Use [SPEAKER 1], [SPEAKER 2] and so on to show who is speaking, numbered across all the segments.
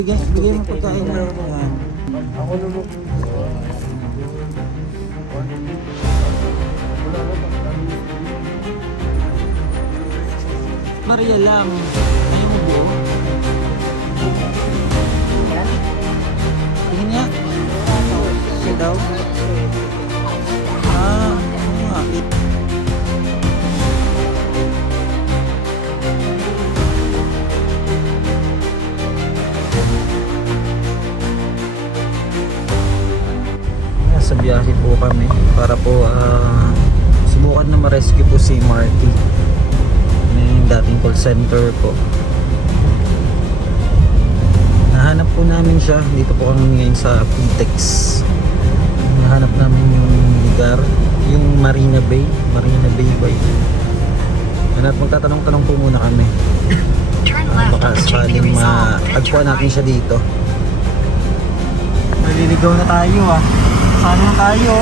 [SPEAKER 1] Bigay mo pagkain na. Yan.
[SPEAKER 2] Ako naman.
[SPEAKER 1] Maria lang. Ayaw mo buo? Tingin niya. Siya daw. Oo nga. Sa biyahe po kami para po subukan na ma-rescue po si Marty na yung dating call center po. Nahanap po namin siya. Dito po kami ngayon sa Pitex. Nahanap namin yung lugar, yung Marina Bay ba yun? At magtatanong-tanong po muna kami. Baka sakaling maagpuan natin siya dito. Maliligaw na tayo ah. Saan na tayo?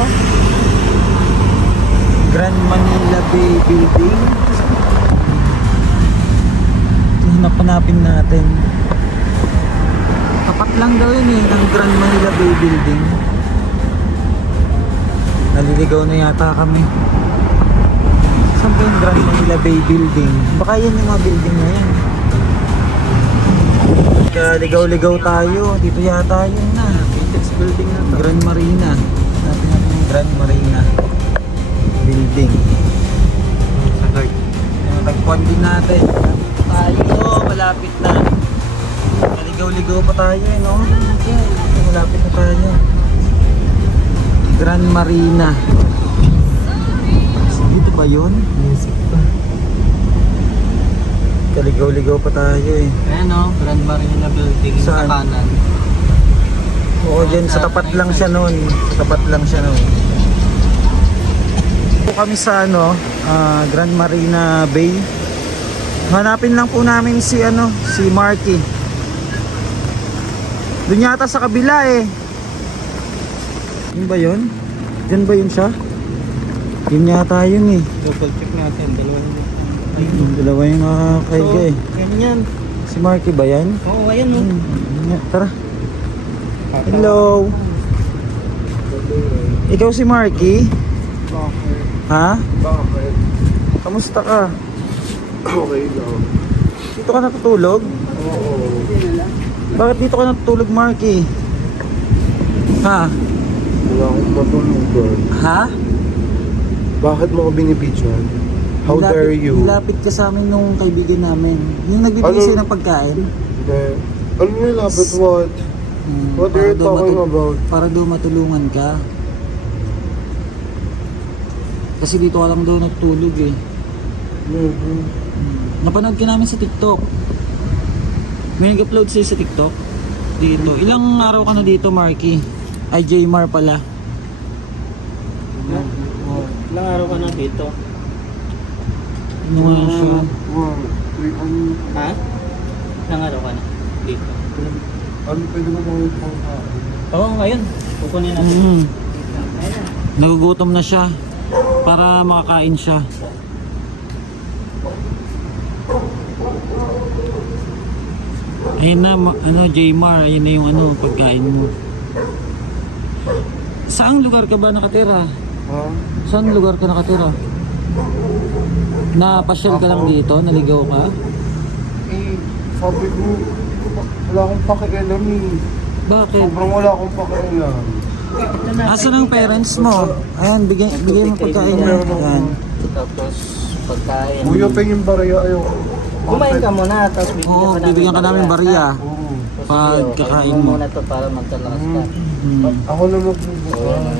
[SPEAKER 1] Grand Manila Bay Building. Hanap-hanapin natin. Tapat lang daw yun eh ng Grand Manila Bay Building. Naliligaw na yata kami. Saan ba yung Grand Manila Bay Building? Baka yan yung mga building na yan. Ligaw-ligaw tayo. Dito yata yun na. Pitex Building na to. Grand Marina. Natin natin yung Grand Marina Building. Tagpuan din natin. Tayo, malapit na. Ligaw-ligaw pa tayo eh, no? Malapit na tayo. Grand Marina. Dito ba yun? Music pa. Kaligaw-ligaw pa tayo eh.
[SPEAKER 3] Ayan o, Grand Marina Building sa
[SPEAKER 1] Saan?
[SPEAKER 3] kanan.
[SPEAKER 1] Oo, dyan sa tapat lang siya noon. Sa tapat lang siya noon. Po kami sa Grand Marina Bay. Hanapin lang po namin si si Marky. Doon yata sa kabila eh. Yun ba yun? Diyan ba yun siya? Yun yata yun eh.
[SPEAKER 3] Double check natin,
[SPEAKER 1] Dalawa yung nakakaiga eh.
[SPEAKER 3] Ganyan.
[SPEAKER 1] Si Marky ba yan?
[SPEAKER 3] Oo, ayan o.
[SPEAKER 1] Tara. Hello. Ikaw si Marky?
[SPEAKER 2] Bakit?
[SPEAKER 1] Ha?
[SPEAKER 2] Bakit?
[SPEAKER 1] Kamusta ka?
[SPEAKER 2] Okay lang.
[SPEAKER 1] Dito ka natutulog?
[SPEAKER 2] Oo.
[SPEAKER 1] Bakit dito ka natutulog, Marky? Ha?
[SPEAKER 2] Wala akong matulugan.
[SPEAKER 1] Ha?
[SPEAKER 2] Bakit mo ko binibidyoan? How dare you?
[SPEAKER 1] Nilapit ka sa amin nung kaibigan namin. Yung nagbibigay sa'yo ng pagkain.
[SPEAKER 2] Hindi. Ano nilapit? What? What are you talking about?
[SPEAKER 1] Para daw matulungan ka. Kasi dito ka lang daw natutulog eh. Napanood ka namin sa TikTok. May nag-upload sa'yo sa TikTok. Dito. Ilang araw ka na dito, Marky? Ay, Jmar pala.
[SPEAKER 3] Ilang araw ka na dito?
[SPEAKER 1] Ano nga siya?
[SPEAKER 3] Ha? Ilang araw ka na dito?
[SPEAKER 2] Ano pwede mo kong pangkain?
[SPEAKER 3] Oo, ngayon. Kukunin natin.
[SPEAKER 1] Nagugutom na siya. Para makakain siya. Ayun na, Jmar, ayun na yung pagkain mo. Saang lugar ka ba nakatira?
[SPEAKER 2] Ha?
[SPEAKER 1] Saan lugar ka nakatira? Napasyal ka lang dito? Naligaw ka?
[SPEAKER 2] Eh, sabi ko, wala akong pakialam eh.
[SPEAKER 1] Bakit?
[SPEAKER 2] Sobrang wala akong pakialam.
[SPEAKER 1] Asan ang parents mo? Ayan, bigay mo pagkain mo. Ayan.
[SPEAKER 3] Tapos pagkain.
[SPEAKER 2] Kuya, pengin baraya ayoko.
[SPEAKER 3] Kumain ka muna, tapos
[SPEAKER 1] Oo, bibigyan ka namin bariya.
[SPEAKER 2] Oo.
[SPEAKER 1] Pagkakain mo.
[SPEAKER 3] muna to para magkalakas ka.
[SPEAKER 2] Ako na magbubukas.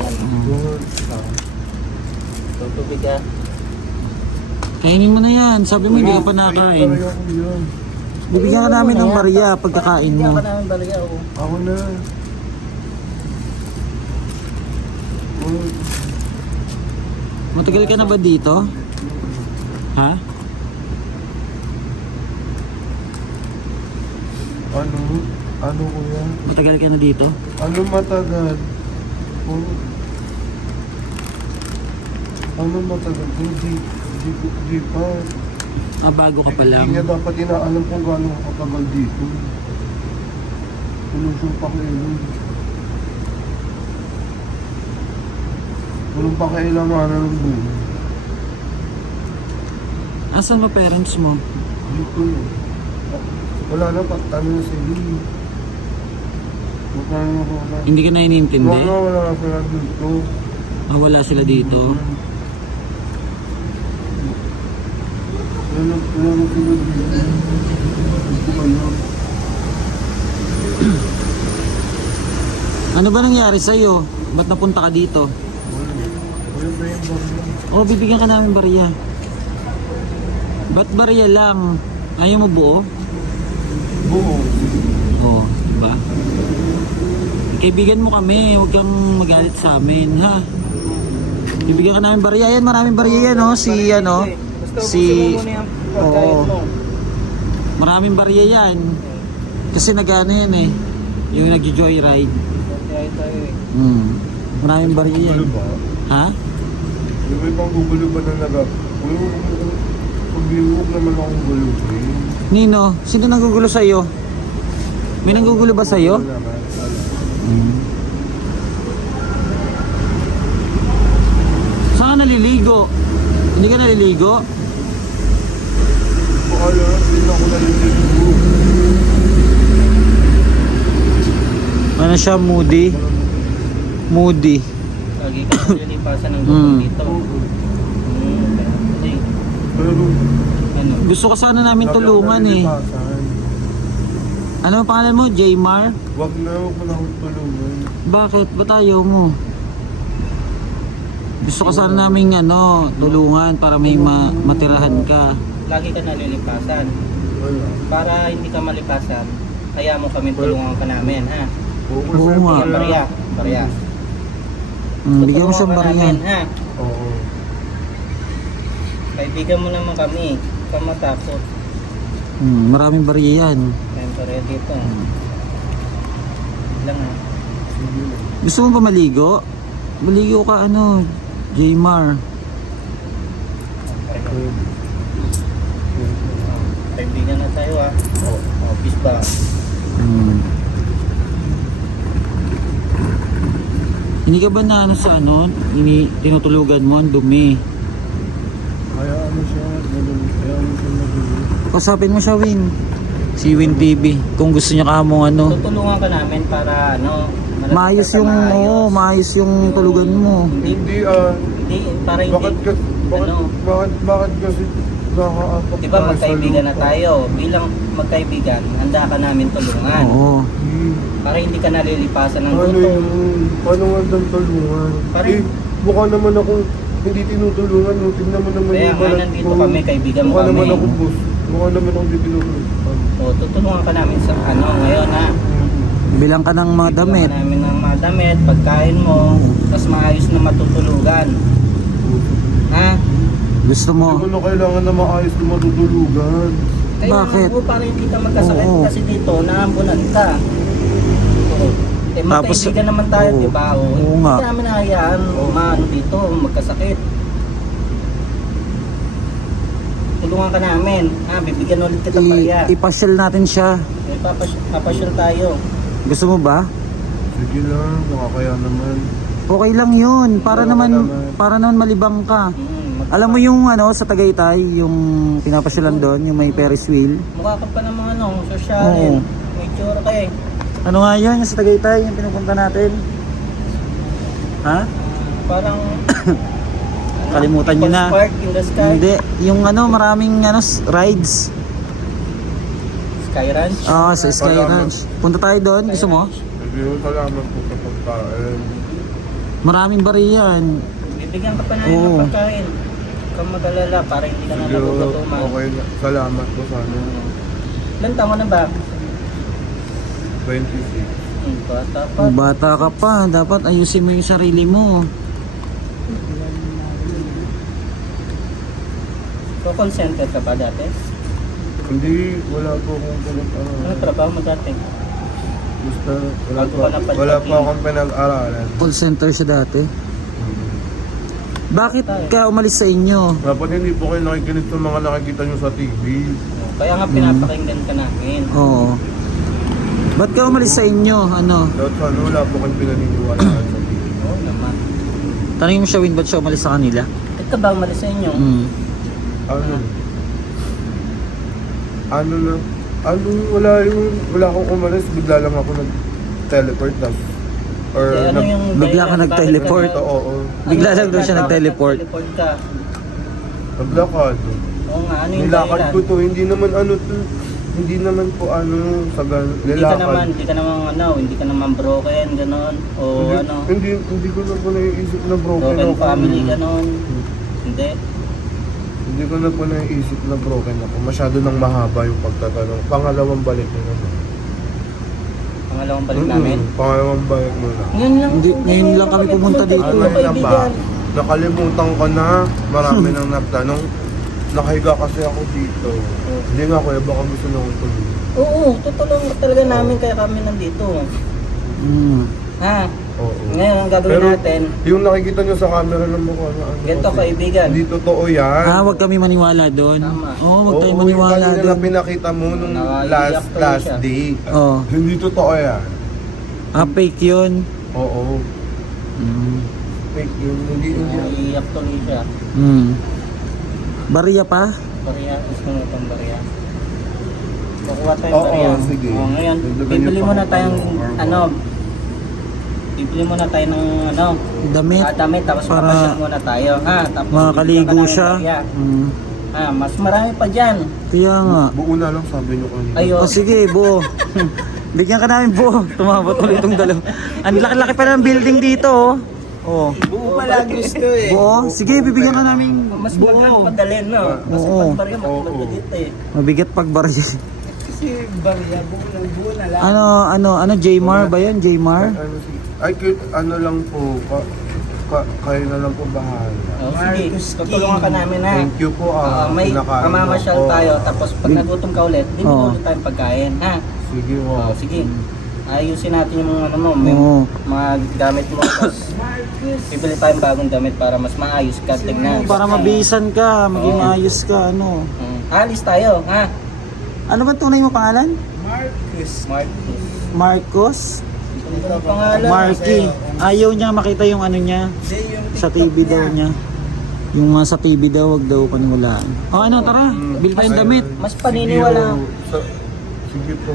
[SPEAKER 3] Tutubig ka.
[SPEAKER 1] Kainin mo na yan. Sabi mo hindi ka pa nakakain.
[SPEAKER 2] Baraya ko yan.
[SPEAKER 1] Bibigyan ka namin ng bariya pagkakain
[SPEAKER 3] Bigyan
[SPEAKER 1] mo.
[SPEAKER 3] ka namin baliya, oo.
[SPEAKER 2] Ako na.
[SPEAKER 1] Matagal ka na ba dito? Ha?
[SPEAKER 2] Ano? Ano kuya?
[SPEAKER 1] Matagal ka na dito?
[SPEAKER 2] Ano matagal? Oh. Ano matagal? Hindi pa.
[SPEAKER 1] Ah, bago ka pa lang.
[SPEAKER 2] Hindi niya dapat inaalam kung gaano ako katagal dito. Walang siyang pakialam. Walang pakialamanan ng buhay.
[SPEAKER 1] Asan ba parents mo?
[SPEAKER 2] Dito yun. Wala na, patano na sila. Wala.
[SPEAKER 1] Hindi ka na iniintindi?
[SPEAKER 2] Wala na sila dito.
[SPEAKER 1] Wala sila dito.
[SPEAKER 2] Wala na sila dito. Dito ka na.
[SPEAKER 1] Ano ba nangyari sa'yo? Ba't napunta ka dito?
[SPEAKER 2] Wala ba yung barya?
[SPEAKER 1] Oh, bibigyan ka namin barya. Ba't barya lang? Ayaw mo buo?
[SPEAKER 2] Oo.
[SPEAKER 1] Oo, diba? Kaibigan mo kami, huwag kang magalit sa amin, ha? Bibigyan ka namin barya. Yan, maraming barya yan, oh. Si, ano, si... Oo. Maraming barya yan. Kasi nag-ano yan, eh. Yung nag-joyride. Maraming barya yan.
[SPEAKER 2] Gugulo ba?
[SPEAKER 1] Ha?
[SPEAKER 2] Yung may pang gugulo ba na naga? Pag-iwag naman akong gulo.
[SPEAKER 1] Nino, sino nanggugulo sa'yo? May nanggugulo ba sa'yo? Saan ka naliligo? Hindi ka naliligo?
[SPEAKER 2] Pakala, hindi na ako naliligo.
[SPEAKER 1] Ano siya, moody? Moody.
[SPEAKER 3] Lagi ka nalilipasan ng gutom dito. Kasi,
[SPEAKER 2] Pero,
[SPEAKER 3] ano?
[SPEAKER 1] Gusto ka sana namin tulungan eh. Ano ang pangalan mo? Jaymar?
[SPEAKER 2] Wag na akong tulungan.
[SPEAKER 1] Bakit? Ba't ayaw mo? Gusto ka sana namin ano, tulungan para may matirahan ka.
[SPEAKER 3] Lagi ka nalilipasan.
[SPEAKER 2] Wala.
[SPEAKER 3] Para hindi ka malipasan, kaya mo kami tulungan ka namin, ha?
[SPEAKER 1] Oo nga.
[SPEAKER 3] Bigyan barya. Barya.
[SPEAKER 1] Bigyan mo siyang
[SPEAKER 3] Tutulungan ka
[SPEAKER 1] barya.
[SPEAKER 3] namin, ha?
[SPEAKER 2] Oo.
[SPEAKER 3] Kaibigan mo naman kami. Huwag kang matakot.
[SPEAKER 1] Maraming barya yan.
[SPEAKER 3] Kaya barya dito. Lang, ha?
[SPEAKER 2] Sige.
[SPEAKER 1] Gusto mo ba maligo? Maligo ka ano, Jaymar.
[SPEAKER 3] Kaibigan na tayo, ha?
[SPEAKER 2] Oo.
[SPEAKER 3] Peace ba?
[SPEAKER 1] Hindi ka ba na ano sa ano, tinutulugan mo, ang dumi.
[SPEAKER 2] Kaya ano siya, kaya ano siya nag-iwi.
[SPEAKER 1] Kasapin mo siya, Win. Si Win TV. Kung gusto niya ka mo ano.
[SPEAKER 3] Tutulungan ka namin para, ano, malapit
[SPEAKER 1] Maayos
[SPEAKER 3] ka sa
[SPEAKER 1] yung,
[SPEAKER 3] maayos.
[SPEAKER 1] maayos yung tulugan mo.
[SPEAKER 3] Hindi,
[SPEAKER 2] Hindi
[SPEAKER 3] hindi, para hindi,
[SPEAKER 2] bakit kasi nakaapak
[SPEAKER 3] di ba magkaibigan na tayo? Bilang magkaibigan, handa ka namin tulungan.
[SPEAKER 1] Oo.
[SPEAKER 3] Para hindi ka nalilipasan ng
[SPEAKER 2] Ano
[SPEAKER 3] gutom.
[SPEAKER 2] yun? Paano nga daw tulungan?
[SPEAKER 3] Parang-
[SPEAKER 2] Mukha naman akong hindi tinutulungan. No? Tignan mo naman
[SPEAKER 3] Kaya
[SPEAKER 2] yung
[SPEAKER 3] nga
[SPEAKER 2] balat
[SPEAKER 3] nandito
[SPEAKER 2] ko.
[SPEAKER 3] kami, kaibigan mo
[SPEAKER 2] Mukha naman
[SPEAKER 3] kami.
[SPEAKER 2] akong boss. Mukha naman akong hindi tinutulungan.
[SPEAKER 3] O, tutulungan ka namin sa ano ngayon, ha?
[SPEAKER 1] Bilang ka ng mga damit.
[SPEAKER 3] Tutulungan namin ng mga damit, pagkain mo, tapos maayos na matutulugan. Ha?
[SPEAKER 1] Gusto mo.
[SPEAKER 2] Hindi mo na kailangan na maayos na matutulugan.
[SPEAKER 3] Kaya
[SPEAKER 1] Bakit?
[SPEAKER 3] mo para hindi ka magkasakit
[SPEAKER 1] Oo.
[SPEAKER 3] kasi dito, naambunan ka. Oo. Eh,
[SPEAKER 1] Tapos,
[SPEAKER 3] magkaibigan naman tayo,
[SPEAKER 1] oo.
[SPEAKER 3] di ba? O,
[SPEAKER 1] Oo nga.
[SPEAKER 3] Hindi namin nahayaan, maano dito, magkasakit. Tulungan ka namin. Ha, bibigyan ulit kita barya.
[SPEAKER 1] Ipasyal natin siya.
[SPEAKER 3] Papasyal tayo.
[SPEAKER 1] Gusto mo ba?
[SPEAKER 2] Sige lang, nakakaya naman.
[SPEAKER 1] Okay lang yun. Para
[SPEAKER 2] Okay
[SPEAKER 1] naman,
[SPEAKER 2] naman.
[SPEAKER 1] para naman malibang ka.
[SPEAKER 3] Hmm,
[SPEAKER 1] Alam mo yung ano sa Tagaytay, yung pinapasyalan doon, yung may Ferris wheel.
[SPEAKER 3] mukha ka pa namang ano, sosyalin.
[SPEAKER 1] Oo.
[SPEAKER 3] May tsura ka eh.
[SPEAKER 1] Ano nga yun, yung sa Tagaytay, yung pinupunta natin? Ha?
[SPEAKER 3] Parang
[SPEAKER 1] Kalimutan nyo na.
[SPEAKER 3] Spark in the sky.
[SPEAKER 1] Hindi, yung ano, maraming ano, rides.
[SPEAKER 3] Sky Ranch.
[SPEAKER 1] Oo, sa Sky
[SPEAKER 2] Salamat.
[SPEAKER 1] Ranch. Punta tayo doon, gusto mo?
[SPEAKER 2] Sabi ko, salamat po sa pagkain.
[SPEAKER 1] Maraming bariyan.
[SPEAKER 3] Bibigyan ka pa namin
[SPEAKER 1] Oo.
[SPEAKER 3] ng pagkain. Huwag kang mag-alala para hindi ka na
[SPEAKER 2] Sige,
[SPEAKER 3] nagugutuman.
[SPEAKER 2] okay na. Salamat po sana.
[SPEAKER 3] Ilan taon na ba?
[SPEAKER 2] 26.
[SPEAKER 3] Bata pa.
[SPEAKER 1] Bata ka pa, dapat ayusin mo yung sarili mo.
[SPEAKER 3] So, consented ka ba dati?
[SPEAKER 2] Hindi, wala po akong
[SPEAKER 3] Ano trabaho mo dati?
[SPEAKER 2] Basta,
[SPEAKER 3] Bago ka napadpad
[SPEAKER 2] wala po
[SPEAKER 3] yun.
[SPEAKER 2] akong pinag-aralan.
[SPEAKER 1] Call center siya dati. Bakit ka umalis sa inyo?
[SPEAKER 2] Dapat hindi po kayo nakikinig sa mga nakikita nyo sa TV.
[SPEAKER 3] Kaya nga pinapakinggan ka namin.
[SPEAKER 1] Oo. Ba't ka umalis sa inyo? Ano?
[SPEAKER 2] Dapat sana wala po kayong pinaniniwalaan sa video.
[SPEAKER 3] Oo naman.
[SPEAKER 1] Tanongin mo siya, Win, ba't siya umalis sa kanila?
[SPEAKER 3] Ba't ka ba umalis sa inyo?
[SPEAKER 1] Mm.
[SPEAKER 2] Wala akong umalis, bigla lang ako nag-teleport na. Or
[SPEAKER 3] Eh, ano yung
[SPEAKER 1] bigla ka
[SPEAKER 3] dahilan?
[SPEAKER 1] nag-teleport?
[SPEAKER 3] Bakit ka-
[SPEAKER 2] Oo.
[SPEAKER 1] Bigla lang daw
[SPEAKER 3] Bakit
[SPEAKER 1] siya
[SPEAKER 3] ka-
[SPEAKER 1] nag-teleport.
[SPEAKER 3] Nag-teleport ka.
[SPEAKER 2] Naglakad.
[SPEAKER 3] Oo nga, ano yung
[SPEAKER 2] Nilakad
[SPEAKER 3] dahilan?
[SPEAKER 2] ko to, hindi naman po sa nilakad.
[SPEAKER 3] Hindi ka naman broken, gano'n. O ano,
[SPEAKER 2] Hindi ko na po naiisip na broken
[SPEAKER 3] broken
[SPEAKER 2] ako.
[SPEAKER 3] family, gano'n. Hindi.
[SPEAKER 2] Hindi ko na po naiisip na broken ako. Masyado nang mahaba yung pagtatanong. Pangalawang balik mo na.
[SPEAKER 3] Pangalawang balik namin.
[SPEAKER 2] Pangalawang balik mo na.
[SPEAKER 3] Ngayon lang,
[SPEAKER 1] Ngayon lang kami pumunta dito.
[SPEAKER 2] Ano na ba? Nakalimutan ko na. Marami nang natanong. Nakahiga kasi ako dito. Hindi nga kuya, baka gusto na akong tuloy.
[SPEAKER 3] Oo, tutulong talaga namin kaya kami nandito.
[SPEAKER 1] Mm.
[SPEAKER 3] Ha?
[SPEAKER 2] Oo.
[SPEAKER 3] Ngayon, ang gagawin
[SPEAKER 2] Pero
[SPEAKER 3] natin,
[SPEAKER 2] yung nakikita nyo sa camera ng mukha na ano.
[SPEAKER 3] ganito
[SPEAKER 2] kasi,
[SPEAKER 3] kaibigan.
[SPEAKER 2] Hindi totoo yan.
[SPEAKER 1] Huwag kami maniwala doon.
[SPEAKER 3] Tama.
[SPEAKER 1] Oo, huwag tayo
[SPEAKER 2] Oo,
[SPEAKER 1] maniwala
[SPEAKER 2] yung kanina
[SPEAKER 1] doon.
[SPEAKER 2] na pinakita mo nung
[SPEAKER 3] Nakaiyak tuloy
[SPEAKER 2] last
[SPEAKER 3] siya.
[SPEAKER 2] day.
[SPEAKER 1] Oo.
[SPEAKER 2] Hindi totoo yan.
[SPEAKER 1] Fake yun.
[SPEAKER 2] Oo.
[SPEAKER 1] Mm.
[SPEAKER 2] Fake yun. Hindi.
[SPEAKER 3] Iiyak tuloy siya.
[SPEAKER 1] Mm. Bariya pa?
[SPEAKER 3] Bariya, gusto mo itong bariya. Kukuha tayong
[SPEAKER 2] Oo,
[SPEAKER 3] bariya.
[SPEAKER 2] sige.
[SPEAKER 3] Ngayon,
[SPEAKER 2] Dagdagan
[SPEAKER 3] bibili
[SPEAKER 2] niyo pa
[SPEAKER 3] muna
[SPEAKER 2] ako
[SPEAKER 3] tayong,
[SPEAKER 2] or
[SPEAKER 3] bibili muna tayo ng,
[SPEAKER 1] Damit.
[SPEAKER 3] damit, tapos
[SPEAKER 1] Para
[SPEAKER 3] mapasyal muna tayo, ha? Tapos
[SPEAKER 1] makakaligo
[SPEAKER 3] bibigyan ka ng
[SPEAKER 1] siya.
[SPEAKER 3] bariya.
[SPEAKER 1] Mm.
[SPEAKER 3] Ha, mas marami pa dyan.
[SPEAKER 1] Kaya nga.
[SPEAKER 2] Buo na lang sabi nyo kanina.
[SPEAKER 3] Ayun.
[SPEAKER 1] O sige, buo. Bigyan ka namin buo. Tumabot ulit itong dalawa. Ang laki-laki pa ng building dito, oh. Oh.
[SPEAKER 3] Buo pala gusto eh.
[SPEAKER 1] Buo? Sige, bibigyan ka namin
[SPEAKER 3] Mas
[SPEAKER 1] buo.
[SPEAKER 3] magpadalin, no? Kasi
[SPEAKER 1] Oo.
[SPEAKER 3] pag bariya,
[SPEAKER 2] Oo.
[SPEAKER 3] magpadalin eh.
[SPEAKER 1] Mabigat pag bariya.
[SPEAKER 3] Kasi bariya, buo na lang.
[SPEAKER 1] Ano, Jmar ba yun? Jmar?
[SPEAKER 2] Ano lang po, kayo na lang po bahala.
[SPEAKER 3] Oh, sige, tutulungan ka namin ha.
[SPEAKER 2] Thank you po.
[SPEAKER 3] May
[SPEAKER 2] pinakain
[SPEAKER 3] mamamasyal
[SPEAKER 2] ako.
[SPEAKER 3] tayo, tapos pag nagutom ka ulit, bibili
[SPEAKER 1] Oo.
[SPEAKER 3] ulit tayong pagkain, ha?
[SPEAKER 2] Sige po.
[SPEAKER 3] Oh, sige. Ayusin natin yung ano mo,
[SPEAKER 1] Oo.
[SPEAKER 3] mga gamit mo, tapos bibili tayong bagong damit para mas maayos ka, tignan.
[SPEAKER 1] Para mabisan ka, maging
[SPEAKER 3] Oo.
[SPEAKER 1] ayos ka, ano.
[SPEAKER 3] Alis tayo, ha?
[SPEAKER 1] Ano ba tunay mo pangalan?
[SPEAKER 3] Marcus.
[SPEAKER 1] Marcos?
[SPEAKER 3] Ang pangalan.
[SPEAKER 1] Marky. Ayaw niya makita yung ano niya. Sa TV daw niya. Yung sa TV daw, wag daw paniwalaan. O ano, tara. Bil tayong damit.
[SPEAKER 3] Mas paniniwala.
[SPEAKER 2] Sige po.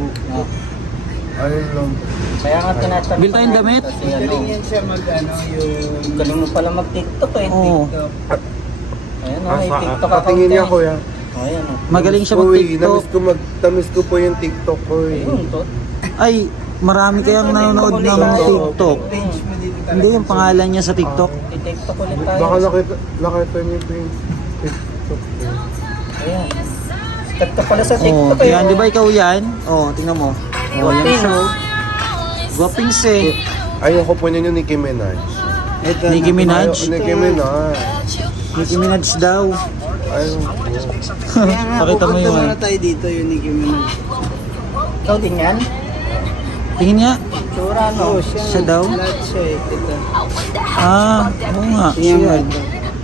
[SPEAKER 2] Ayun lang.
[SPEAKER 3] Kaya nga tinatanong.
[SPEAKER 1] Bil tayong damit?
[SPEAKER 3] Kasi ano,
[SPEAKER 2] siya
[SPEAKER 3] galing mo pala mag-TikTok eh.
[SPEAKER 1] Oo.
[SPEAKER 3] Ayan o, TikTok account
[SPEAKER 2] Patingin niya
[SPEAKER 3] eh.
[SPEAKER 2] kuya.
[SPEAKER 3] Oh, ayan o.
[SPEAKER 1] Magaling siya
[SPEAKER 2] Uy,
[SPEAKER 1] mag-TikTok.
[SPEAKER 2] tamis ko po yung TikTok ko eh.
[SPEAKER 3] Ayun to.
[SPEAKER 1] Ay, marami kayang nanonood ng TikTok. Hindi yung pangalan niya sa TikTok.
[SPEAKER 3] I-TikTok ulit tayo.
[SPEAKER 2] Baka nakita niyo po yung TikTok ko.
[SPEAKER 3] Ayan. Sikat ka pala sa
[SPEAKER 1] Oh,
[SPEAKER 3] TikTok eh.
[SPEAKER 1] yan, di ba ikaw yan? Oh, tingnan mo. Oh, yan
[SPEAKER 3] Guwaping.
[SPEAKER 1] siya. oh. Guwapings eh.
[SPEAKER 2] Ayoko po ninyo Nicki Minaj.
[SPEAKER 1] Nicki Minaj?
[SPEAKER 2] Nicki Minaj.
[SPEAKER 1] Nicki Minaj daw.
[SPEAKER 2] Ayoko.
[SPEAKER 1] Pakita mo yun.
[SPEAKER 4] tayo dito yung Nicki Minaj.
[SPEAKER 3] Ikaw din yan?
[SPEAKER 1] Tingin nga.
[SPEAKER 3] Tsura no?
[SPEAKER 1] Siya daw?
[SPEAKER 4] Lahat siya eh. Ito.
[SPEAKER 1] Ah, oo nga.
[SPEAKER 4] Tingnan mo
[SPEAKER 1] Siya.
[SPEAKER 4] ito.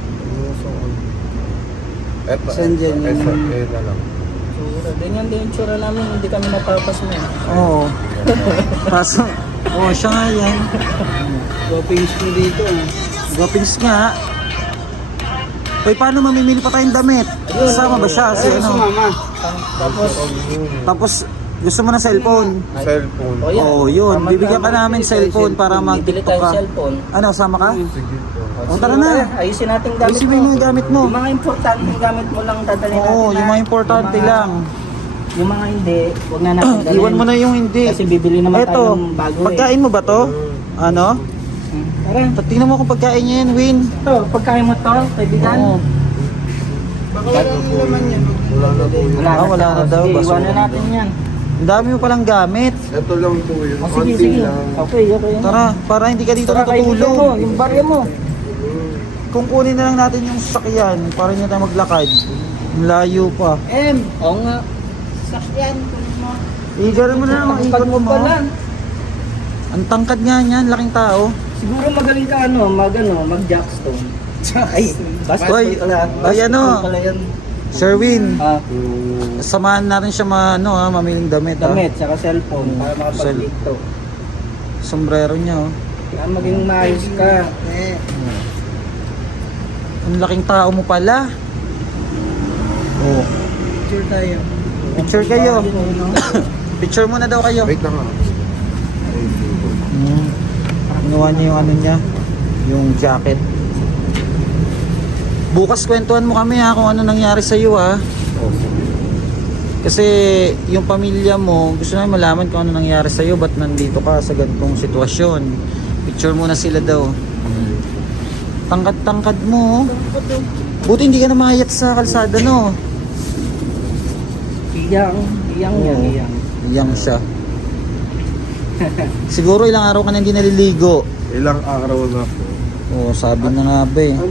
[SPEAKER 2] Eto,
[SPEAKER 4] Saan dyan
[SPEAKER 2] eto,
[SPEAKER 4] yung-
[SPEAKER 2] eto na lang.
[SPEAKER 3] Tsura. Ganyan din yung tsura namin. Hindi kami napapas mo.
[SPEAKER 1] Oo. Kaso, oh, siya nga yan.
[SPEAKER 4] Toppings mo dito.
[SPEAKER 1] Guwapings nga. Uy, paano mamimili pa tayong damit? Kasama ba siya? Si
[SPEAKER 4] Ay,
[SPEAKER 1] ano?
[SPEAKER 4] sumama.
[SPEAKER 3] Tapos,
[SPEAKER 1] Tapos, gusto mo na cellphone?
[SPEAKER 2] Cellphone.
[SPEAKER 3] oh yan.
[SPEAKER 1] Oo, yun.
[SPEAKER 3] Tama
[SPEAKER 1] Bibigyan
[SPEAKER 3] na.
[SPEAKER 1] ka namin cellphone para
[SPEAKER 3] Bibili
[SPEAKER 1] mag-tiktok
[SPEAKER 3] tayong
[SPEAKER 1] ka.
[SPEAKER 3] cellphone.
[SPEAKER 1] Ano, sama ka?
[SPEAKER 2] Sige po.
[SPEAKER 1] O, tara na.
[SPEAKER 3] Ayusin natin gamit
[SPEAKER 1] Ayusin mo yung mga gamit mo.
[SPEAKER 3] Yung mga importante gamit mo lang dadalhin natin.
[SPEAKER 1] Oo, yung
[SPEAKER 3] ha?
[SPEAKER 1] mga importante
[SPEAKER 3] Yung mga-
[SPEAKER 1] lang.
[SPEAKER 3] Yung mga hindi, huwag na natin dalhin.
[SPEAKER 1] Iwan mo na yung hindi.
[SPEAKER 3] Kasi bibili naman
[SPEAKER 1] Eto,
[SPEAKER 3] tayo ng bago
[SPEAKER 1] pagkain mo ba to? Ano?
[SPEAKER 3] Tara.
[SPEAKER 1] Tingnan mo kung pagkain niya yan, Win.
[SPEAKER 3] Ito, pagkain mo to, kaibigan.
[SPEAKER 1] Oo.
[SPEAKER 4] Baka wala nang laman yan.
[SPEAKER 2] Wala na po yun.
[SPEAKER 1] Ah, wala na daw,
[SPEAKER 3] Sige,
[SPEAKER 1] basura.
[SPEAKER 3] iwan na natin yan.
[SPEAKER 1] Ang dami mo palang gamit.
[SPEAKER 2] Ito lang po yun.
[SPEAKER 3] O sige,
[SPEAKER 2] Konti
[SPEAKER 3] sige.
[SPEAKER 2] lang.
[SPEAKER 3] Okay, okay.
[SPEAKER 1] Tara, para hindi ka dito
[SPEAKER 3] Tara, kaibigan mo,
[SPEAKER 1] natutulog.
[SPEAKER 3] yung barya mo.
[SPEAKER 1] Kung kunin na lang natin yung sasakyan, para hindi na tayo maglakad. Ang layo pa.
[SPEAKER 3] Oo nga.
[SPEAKER 4] Sakyan. Kunin mo.
[SPEAKER 1] Igar mo na lang, ikot
[SPEAKER 3] Tangkad
[SPEAKER 1] mo.
[SPEAKER 3] mo pala.
[SPEAKER 1] Ang tangkad nga niyan, laking tao.
[SPEAKER 3] Siguro magaling ka mag jackstone. Ay,
[SPEAKER 1] Hoy, ay, ano?
[SPEAKER 3] Pala yan.
[SPEAKER 1] Sherwin,
[SPEAKER 3] Ah,
[SPEAKER 1] samahan natin siya mamiling damit.
[SPEAKER 3] damit, saka cellphone, para
[SPEAKER 1] Cell-
[SPEAKER 3] makapag-dito.
[SPEAKER 1] Sombrero niya. Oh.
[SPEAKER 3] Kaya maging maayos ka.
[SPEAKER 1] Ang laking tao mo pala. Oh.
[SPEAKER 4] Picture tayo.
[SPEAKER 1] Picture kayo. Picture muna daw kayo.
[SPEAKER 2] Wait lang ah.
[SPEAKER 1] Inuha niya yung ano niya, yung jacket. Bukas kwentuhan mo kami kung ano nangyari sa iyo Kasi yung pamilya mo, gusto namin malaman kung ano nangyari sa iyo, ba't nandito ka sa ganitong sitwasyon. Picture muna sila daw. Tangkad-tangkad mo. Buti hindi ka na mahayat sa kalsada, no?
[SPEAKER 3] Iyang yan,
[SPEAKER 1] Oo.
[SPEAKER 3] iyang.
[SPEAKER 1] Iyang siya. Siguro ilang araw ka na hindi naliligo.
[SPEAKER 2] Ilang araw na po.
[SPEAKER 1] Oo, sabi na nga ba eh.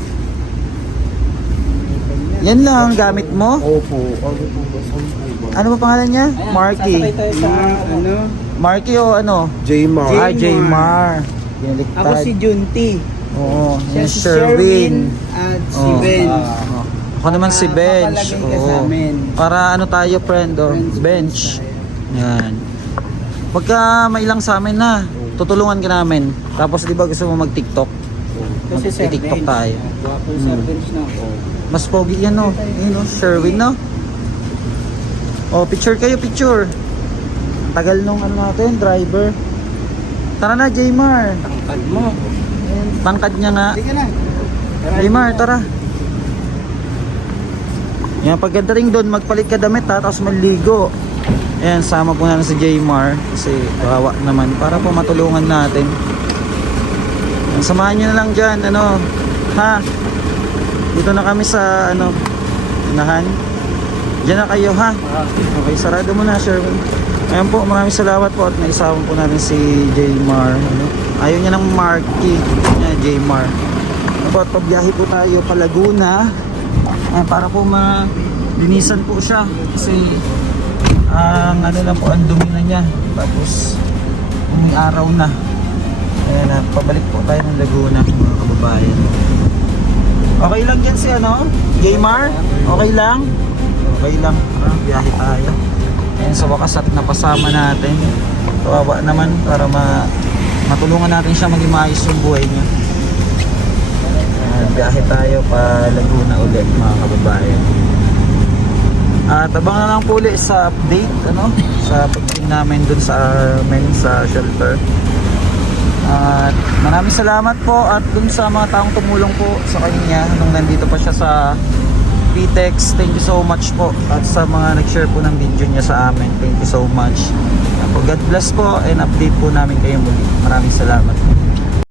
[SPEAKER 1] Yan lang ang gamit mo?
[SPEAKER 2] Opo. Ano po ba? Saan po ba?
[SPEAKER 1] Ano ba pangalan niya?
[SPEAKER 3] Ayan,
[SPEAKER 1] Marky.
[SPEAKER 3] sasakay tayo sa ano.
[SPEAKER 1] Marky o ano?
[SPEAKER 2] J-Mar.
[SPEAKER 1] Ah, Jaymar. Pinaliktad.
[SPEAKER 4] Ako si Junti.
[SPEAKER 1] Oo,
[SPEAKER 4] Siya
[SPEAKER 1] yung
[SPEAKER 4] si
[SPEAKER 1] Sherwin.
[SPEAKER 4] At si
[SPEAKER 1] Oh.
[SPEAKER 4] Benj.
[SPEAKER 1] Oo. Ako naman si Bench.
[SPEAKER 4] Mapalagay ka sa
[SPEAKER 1] Oo.
[SPEAKER 4] amin.
[SPEAKER 1] Para ano tayo, friend, oh.
[SPEAKER 4] Friends,
[SPEAKER 1] Bench.
[SPEAKER 4] tayo.
[SPEAKER 1] Yan. Pagka mailang sa amin na, tutulungan ka namin. Tapos di ba gusto mo mag-TikTok?
[SPEAKER 3] Kasi Sir
[SPEAKER 1] Mag-TikTok
[SPEAKER 3] Bench.
[SPEAKER 1] tayo.
[SPEAKER 3] Gwapo yung Sir
[SPEAKER 1] Hmm.
[SPEAKER 3] Bench na.
[SPEAKER 1] Mas pogi yan, no? Yun, no? Sherwin, no? Oh, picture kayo, picture. Tagal nung ano natin, driver. Tara na, Jaymar.
[SPEAKER 3] Tangkad mo.
[SPEAKER 1] Tangkad niya nga.
[SPEAKER 4] Sige na.
[SPEAKER 1] Jaymar, tara. Yan, pagdating doon, magpalit ka damit ha, tapos maligo. Ayan, sama po natin si Jaymar. Kasi kawawa naman, para po matulungan natin. Yan, samahan nyo na lang dyan, ano. Ha? Dito na kami sa, ano, unahan. Diyan na kayo, ha? Okay, sarado mo na, Sherwin. Ayan po, maraming salamat po at naisama po natin si Jaymar. Ano? Ayaw niya ng Marky. Yan, Jaymar. Ano po, at pabiyahe po tayo pa Laguna. Ayan, para po malinisan po siya. Kasi, ang ano lang po, ang dumi na niya. Tapos, may araw na. Ayan, at pabalik po tayo ng Laguna, mga kababayan. Okay lang yan si ano? Jaymar? Okay lang? Okay lang. Biyahe tayo. Ayan, sa wakas at napasama natin. Kawawa naman para matulungan natin siya maging maayos yung buhay niya. Ayan, biyahe tayo pa Laguna ulit, mga kababayan. At abang na lang po ulit sa update, ano? Sa pagdating namin dun sa amin sa shelter. At maraming salamat po at dun sa mga taong tumulong po sa kanya nung nandito pa siya sa PTEX. Thank you so much po. At sa mga nag-share po ng video niya sa amin, thank you so much. God bless po and update po namin kayo muli. Maraming salamat.